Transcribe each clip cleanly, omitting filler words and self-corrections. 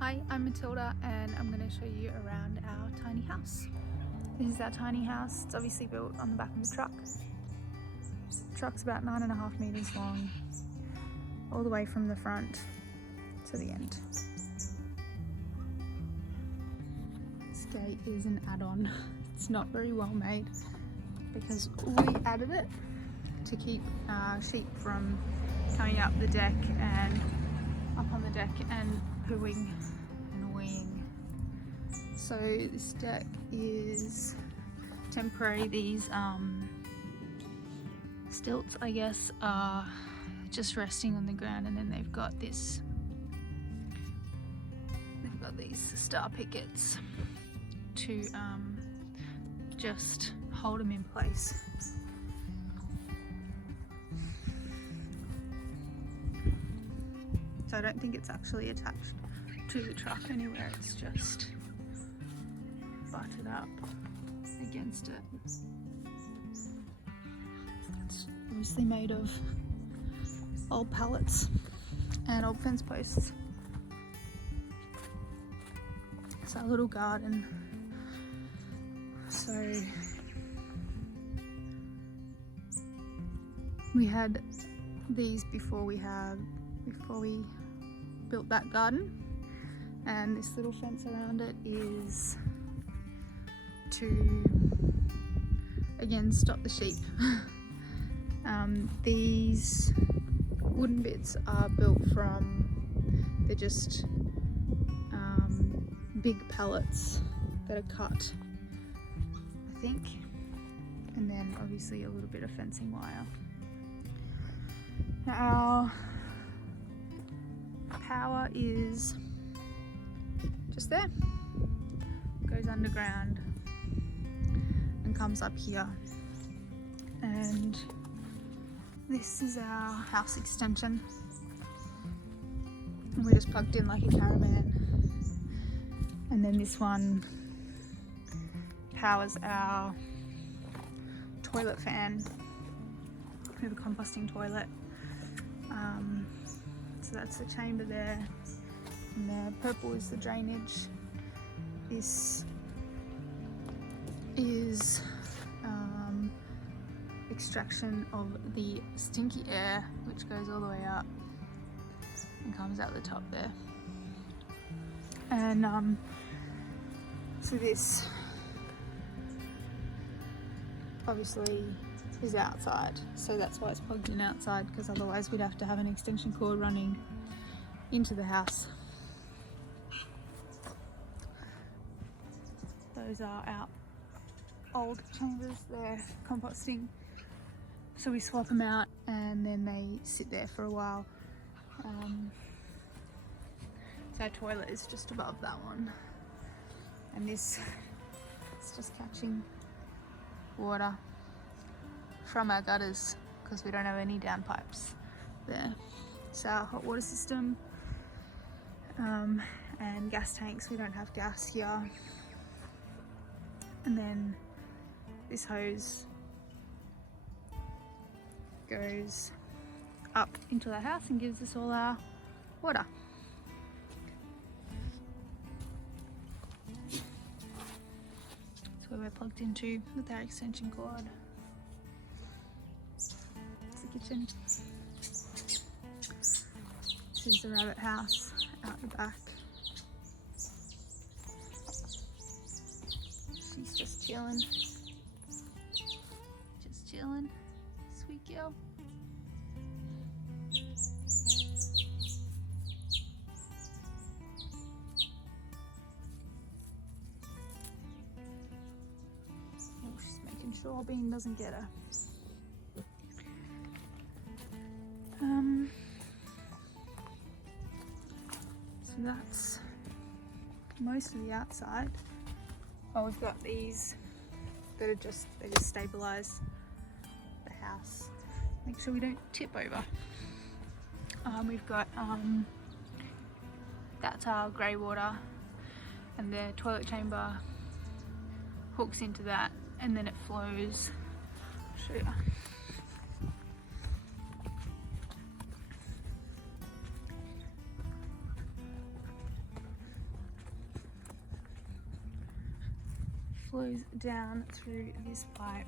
Hi, I'm Matilda and I'm going to show you around our tiny house. This is our tiny house. It's obviously built on the back of a truck. The truck's about 9.5 meters long, all the way from the front to the end. This gate is an add-on. It's not very well made because we added it to keep sheep from coming up the deck and up on the deck and pooing and weeing. So this deck is temporary. These stilts, I guess, are just resting on the ground, and then they've got these star pickets to just hold them in place. So I don't think it's actually attached to the truck anywhere, it's just butted up against it. It's obviously made of old pallets and old fence posts. It's our little garden. So we had these before we built that garden, and this little fence around it is to again stop the sheep. These wooden bits are built from, they're just big pallets that are cut, I think, and then obviously a little bit of fencing wire. Now our power is just there, goes underground and comes up here, and this is our house extension, and we're just plugged in like a caravan. And then this one powers our toilet fan. We have a composting toilet. So that's the chamber there. And the purple is the drainage. This is extraction of the stinky air, which goes all the way up and comes out the top there. And so this obviously is outside, so that's why it's plugged in outside, because otherwise we'd have to have an extension cord running into the house. Those are our old chambers, they're composting, so we swap them out and then they sit there for a while. So our toilet is just above that one, and this is just catching water from our gutters because we don't have any downpipes there. So our hot water system and gas tanks, we don't have gas here. And then this hose goes up into the house and gives us all our water. That's where we're plugged into with our extension cord. It's the kitchen. This is the rabbit house out the back. She's just chilling. Just chilling. Sweet girl. Oh, she's making sure Bean doesn't get her. So that's mostly outside. Oh, we've got these that are they just stabilize the house. Make sure we don't tip over. We've got that's our grey water, and the toilet chamber hooks into that, and then it flows. I'll show you. flows down through this pipe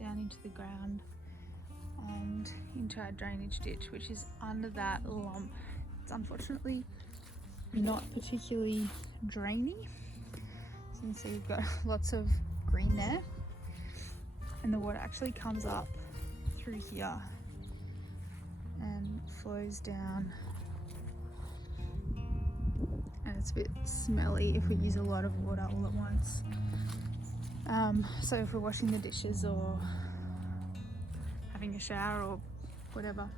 down into the ground and into our drainage ditch, which is under that lump. It's unfortunately not particularly drainy. So you can see we've got lots of green there, and the water actually comes up through here and flows down, and it's a bit smelly if we use a lot of water all at once. So if we're washing the dishes or having a shower or whatever,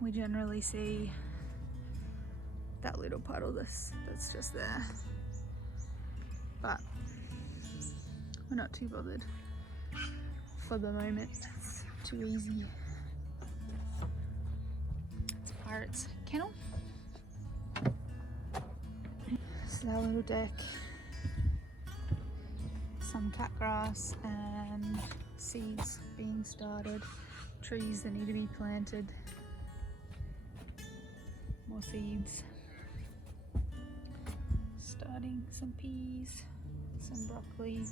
we generally see that little puddle that's just there, but we're not too bothered for the moment. It's too easy. It's a pirate's kennel. So our little deck, some cat grass and seeds being started, trees that need to be planted, more seeds, starting some peas, some broccoli,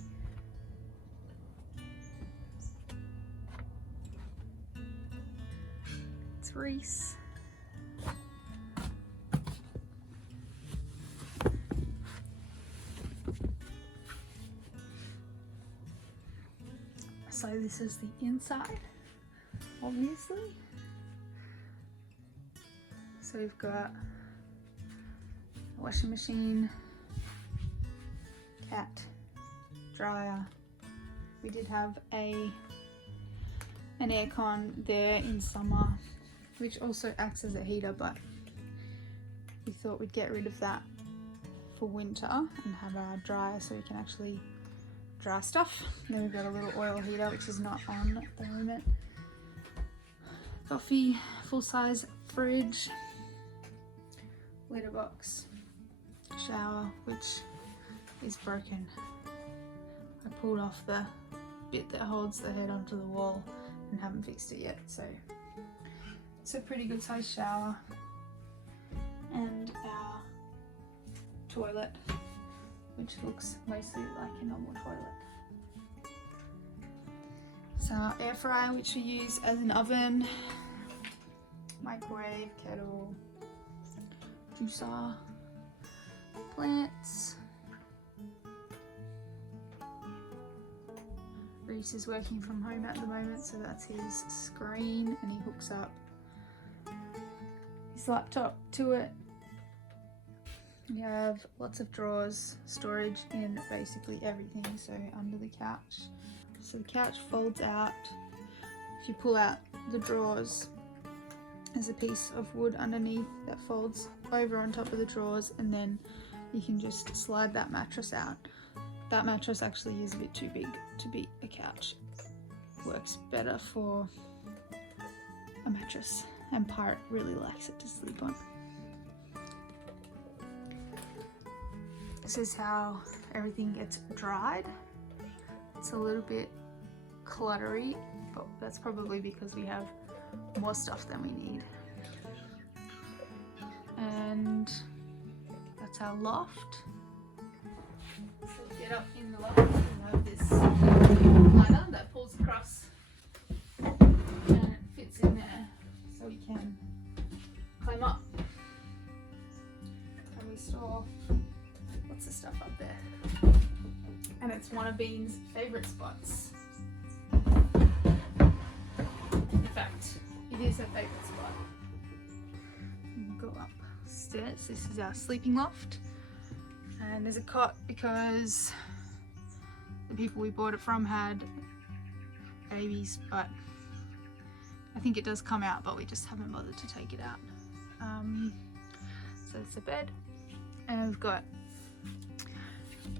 it's rice. So this is the inside, obviously. So we've got a washing machine, cat, dryer. We did have an aircon there in summer, which also acts as a heater, but we thought we'd get rid of that for winter and have our dryer so we can actually dry stuff. Then we've got a little oil heater, which is not on at the moment. Coffee, full-size fridge, litter box, shower, which is broken. I pulled off the bit that holds the head onto the wall and haven't fixed it yet, so it's a pretty good sized shower. And our toilet, which looks mostly like a normal toilet. So our air fryer, which we use as an oven, microwave, kettle, juicer, plants. Reese is working from home at the moment, so that's his screen, and he hooks up his laptop to it. We have lots of drawers, storage in basically everything, so under the couch. So the couch folds out. If you pull out the drawers, there's a piece of wood underneath that folds over on top of the drawers, and then you can just slide that mattress out. That mattress actually is a bit too big to be a couch. Works better for a mattress, and Pirate really likes it to sleep on. This is how everything gets dried. It's a little bit cluttery, but that's probably because we have more stuff than we need. And that's our loft. So get up in the loft, we have this ladder that pulls across and it fits in there so we can climb up. And we store lots of stuff up there. And it's one of Bean's favourite spots. In fact, it is her favourite spot. We'll go upstairs. This is our sleeping loft. And there's a cot because the people we bought it from had babies, but I think it does come out, but we just haven't bothered to take it out. So it's a bed, and we've got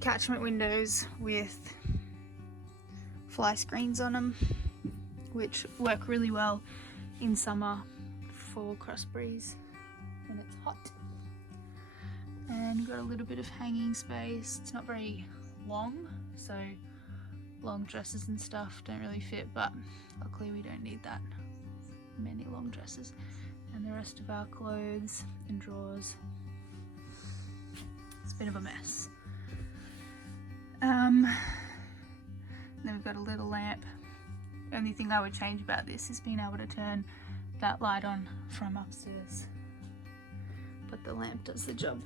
catchment windows with fly screens on them, which work really well in summer for cross breeze when it's hot. And we've got a little bit of hanging space. It's not very long, so long dresses and stuff don't really fit, but luckily we don't need that many long dresses. And the rest of our clothes and drawers, it's a bit of a mess. Then we've got a little lamp. The only thing I would change about this is being able to turn that light on from upstairs, but the lamp does the job.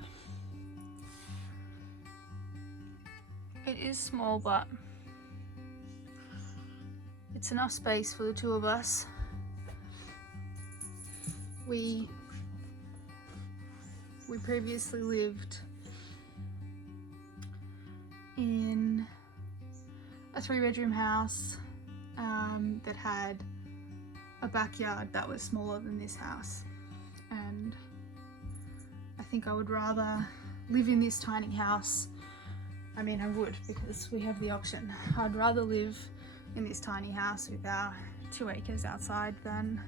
It is small, but it's enough space for the two of us. We previously lived in a 3-bedroom house that had a backyard that was smaller than this house, and I think I would rather live in this tiny house. I mean, I would, because we have the option. I'd rather live in this tiny house with our 2 acres outside than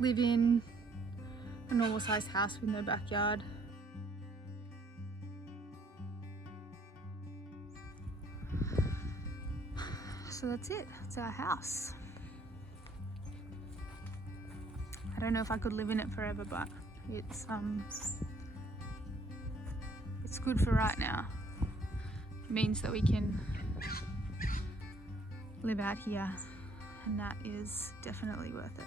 live in a normal sized house with no backyard. So that's it, it's our house. I don't know if I could live in it forever, but it's good for right now. It means that we can live out here, and that is definitely worth it.